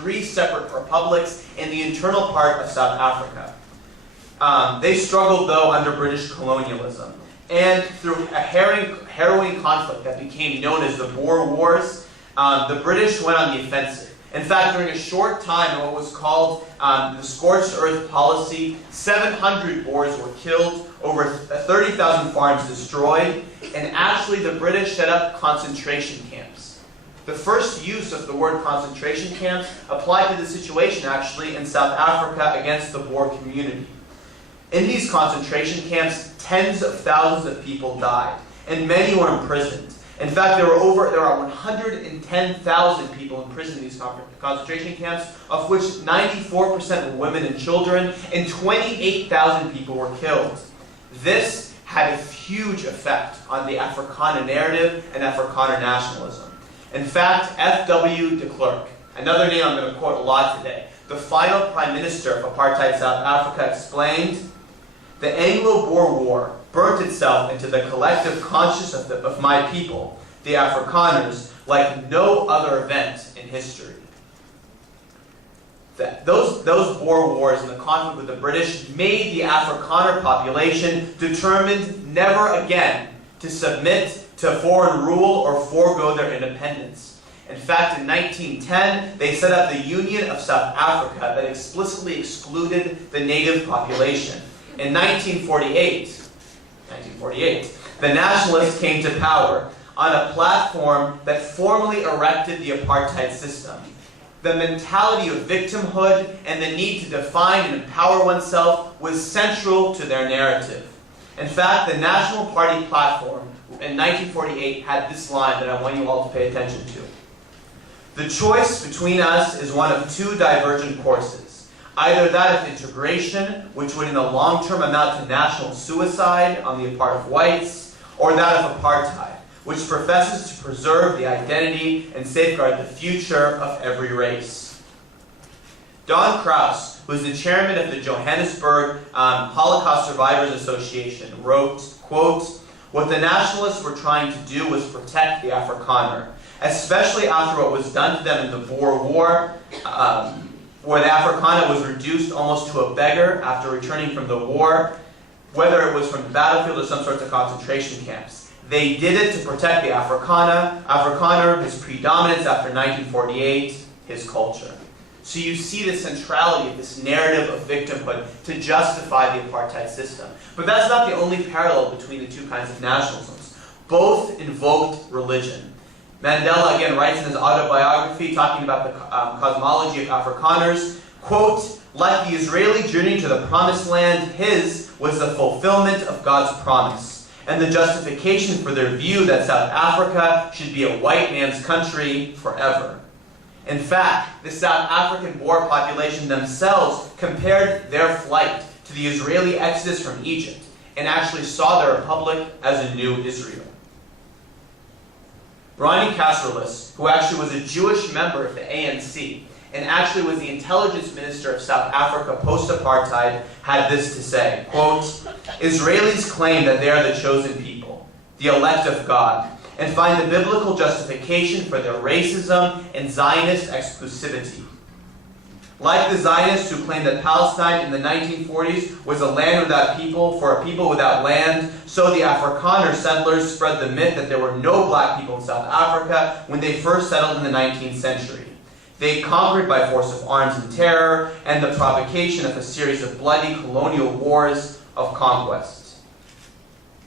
3 separate republics in the internal part of South Africa. They struggled, though, under British colonialism. And through a harrowing conflict that became known as the Boer Wars, the British went on the offensive. In fact, during a short time in what was called the Scorched Earth Policy, 700 Boers were killed, over 30,000 farms destroyed, and actually the British set up concentration camps. The first use of the word concentration camps applied to the situation, actually, in South Africa against the Boer community. In these concentration camps, tens of thousands of people died, and many were imprisoned. In fact, there are 110,000 people imprisoned in these concentration camps, of which 94% were women and children, and 28,000 people were killed. This had a huge effect on the Afrikaner narrative and Afrikaner nationalism. In fact, F.W. de Klerk, another name I'm going to quote a lot today, the final prime minister of apartheid South Africa, explained, "The Anglo-Boer War burnt itself into the collective consciousness of my people, the Afrikaners, like no other event in history." Those Boer Wars and the conflict with the British made the Afrikaner population determined never again to submit to foreign rule or forego their independence. In fact, in 1910, they set up the Union of South Africa that explicitly excluded the native population. In 1948, the nationalists came to power on a platform that formally erected the apartheid system. The mentality of victimhood and the need to define and empower oneself was central to their narrative. In fact, the National Party platform in 1948 had this line that I want you all to pay attention to. "The choice between us is one of 2 divergent courses. Either that of integration, which would in the long term amount to national suicide on the part of whites, or that of apartheid, which professes to preserve the identity and safeguard the future of every race." Don Krause, who is the chairman of the Johannesburg Holocaust Survivors Association, wrote, quote, "What the nationalists were trying to do was protect the Afrikaner, especially after what was done to them in the Boer War, where the Afrikaner was reduced almost to a beggar after returning from the war, whether it was from the battlefield or some sorts of concentration camps. They did it to protect the Afrikaner, his predominance after 1948, his culture." So you see the centrality of this narrative of victimhood to justify the apartheid system. But that's not the only parallel between the two kinds of nationalisms. Both invoked religion. Mandela again writes in his autobiography, talking about the cosmology of Afrikaners, quote, "Like the Israeli journey to the promised land, his was the fulfillment of God's promise, and the justification for their view that South Africa should be a white man's country forever." In fact, the South African Boer population themselves compared their flight to the Israeli exodus from Egypt, and actually saw their republic as a new Israel. Ronnie Kasrilius, who actually was a Jewish member of the ANC, and actually was the intelligence minister of South Africa post-apartheid, had this to say, quote, "Israelis claim that they are the chosen people, the elect of God, and find the biblical justification for their racism and Zionist exclusivity. Like the Zionists who claimed that Palestine in the 1940s was a land without people for a people without land, so the Afrikaner settlers spread the myth that there were no black people in South Africa when they first settled in the 19th century. They conquered by force of arms and terror, and the provocation of a series of bloody colonial wars of conquest."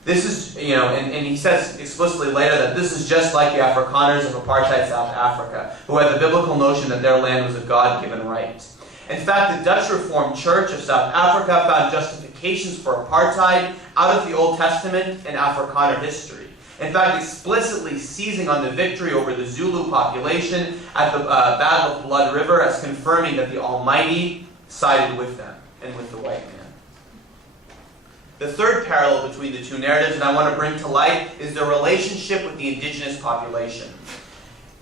This is, and he says explicitly later that this is just like the Afrikaners of apartheid South Africa, who had the biblical notion that their land was a God-given right. In fact, the Dutch Reformed Church of South Africa found justifications for apartheid out of the Old Testament and Afrikaner history. In fact, explicitly seizing on the victory over the Zulu population at the Battle of Blood River as confirming that the Almighty sided with them and with the white man. The third parallel between the two narratives, and I want to bring to light, is the relationship with the indigenous population.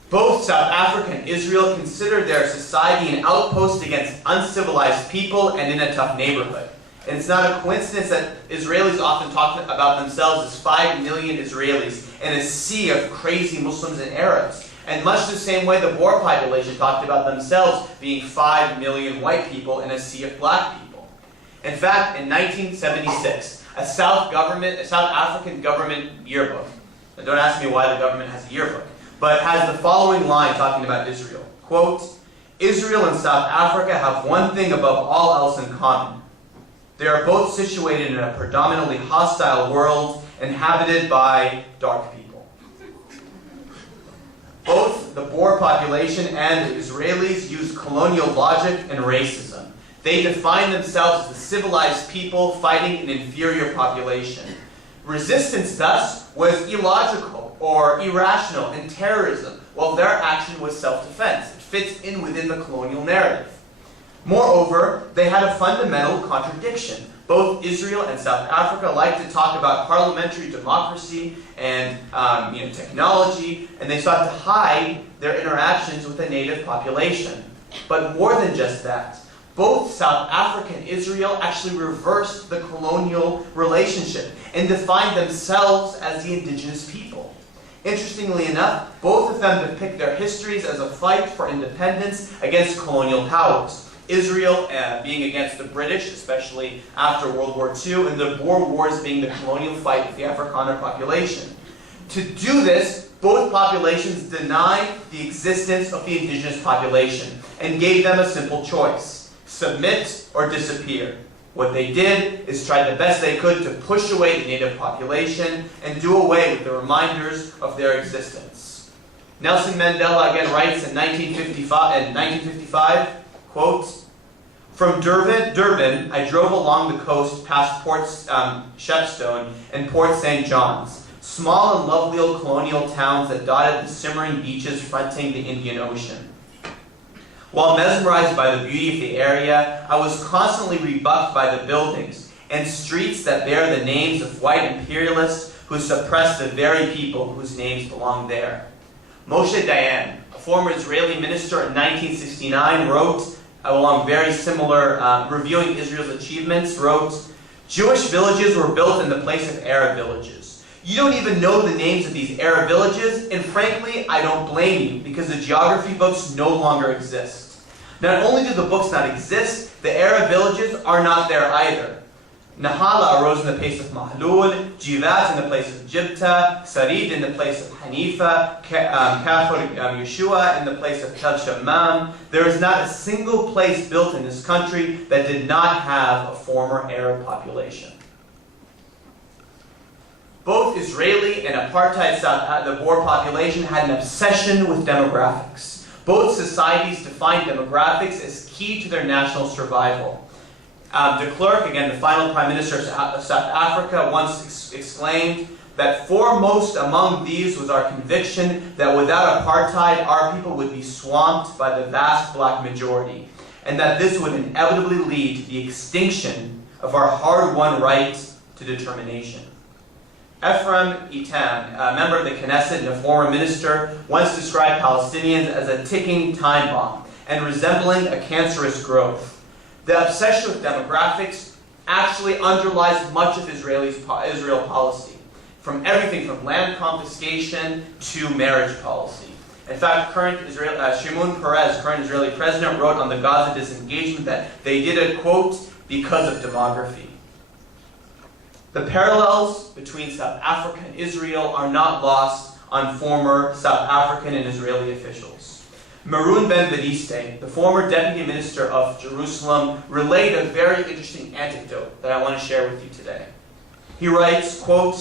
Both South Africa and Israel considered their society an outpost against uncivilized people and in a tough neighborhood. And it's not a coincidence that Israelis often talk about themselves as 5 million Israelis in a sea of crazy Muslims and Arabs. And much the same way the Boer population talked about themselves being 5 million white people in a sea of black people. In fact, in 1976, a South African government yearbook, and don't ask me why the government has a yearbook, but has the following line talking about Israel. Quote, "Israel and South Africa have one thing above all else in common. They are both situated in a predominantly hostile world inhabited by dark people." Both the Boer population and the Israelis used colonial logic and racism. They defined themselves as a civilized people fighting an inferior population. Resistance, thus, was illogical or irrational and terrorism, while their action was self-defense. It fits in within the colonial narrative. Moreover, they had a fundamental contradiction. Both Israel and South Africa like to talk about parliamentary democracy and technology, and they sought to hide their interactions with the native population. But more than just that, both South Africa and Israel actually reversed the colonial relationship and defined themselves as the indigenous people. Interestingly enough, both of them depict their histories as a fight for independence against colonial powers. Israel being against the British, especially after World War II, and the Boer Wars being the colonial fight with the Afrikaner population. To do this, both populations denied the existence of the indigenous population and gave them a simple choice: submit or disappear. What they did is try the best they could to push away the native population and do away with the reminders of their existence. Nelson Mandela again writes in 1955, quote, "From Durban, I drove along the coast past Port Shepstone and Port St. John's, small and lovely old colonial towns that dotted the simmering beaches fronting the Indian Ocean. While mesmerized by the beauty of the area, I was constantly rebuffed by the buildings and streets that bear the names of white imperialists who suppressed the very people whose names belong there." Moshe Dayan, a former Israeli minister in 1969, wrote, along very similar, reviewing Israel's achievements, wrote, "Jewish villages were built in the place of Arab villages. You don't even know the names of these Arab villages, and frankly, I don't blame you, because the geography books no longer exist. Not only do the books not exist, the Arab villages are not there either. Nahala arose in the place of Mahlul, Jivat in the place of Jibta, Sarid in the place of Hanifa, Kafir Yeshua in the place of Tel Shammam. There is not a single place built in this country that did not have a former Arab population." Both Israeli and apartheid the Boer population had an obsession with demographics. Both societies defined demographics as key to their national survival. De Klerk, again the final Prime Minister of South Africa, once exclaimed that foremost among these was our conviction that without apartheid our people would be swamped by the vast black majority, and that this would inevitably lead to the extinction of our hard-won right to determination. Ephraim Itam, a member of the Knesset and a former minister, once described Palestinians as a ticking time bomb and resembling a cancerous growth. The obsession with demographics actually underlies much of Israel policy, from everything from land confiscation to marriage policy. In fact, Shimon Peres, current Israeli president, wrote on the Gaza disengagement that they did it, quote, "because of demography." The parallels between South Africa and Israel are not lost on former South African and Israeli officials. Maroun Ben-Vediste, the former deputy minister of Jerusalem, relayed a very interesting anecdote that I want to share with you today. He writes, quote,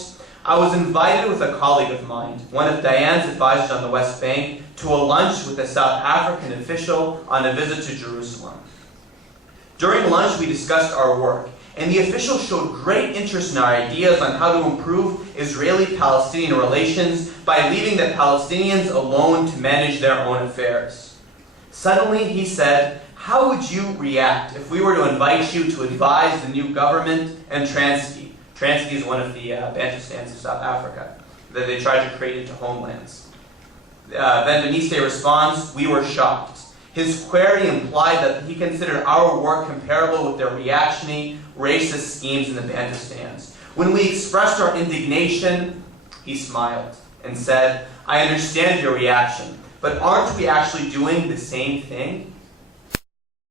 "I was invited with a colleague of mine, one of Dayan's advisors on the West Bank, to a lunch with a South African official on a visit to Jerusalem. During lunch, we discussed our work, and the official showed great interest in our ideas on how to improve Israeli-Palestinian relations by leaving the Palestinians alone to manage their own affairs. Suddenly, he said, 'How would you react if we were to invite you to advise the new government and Transkei?' Transkei is one of the Bantustans of South Africa that they tried to create into homelands. Ben-Vediste responds, 'We were shocked.' His query implied that he considered our work comparable with their reactionary, racist schemes in the Bantustans. When we expressed our indignation, he smiled and said, 'I understand your reaction, But aren't we actually doing the same thing?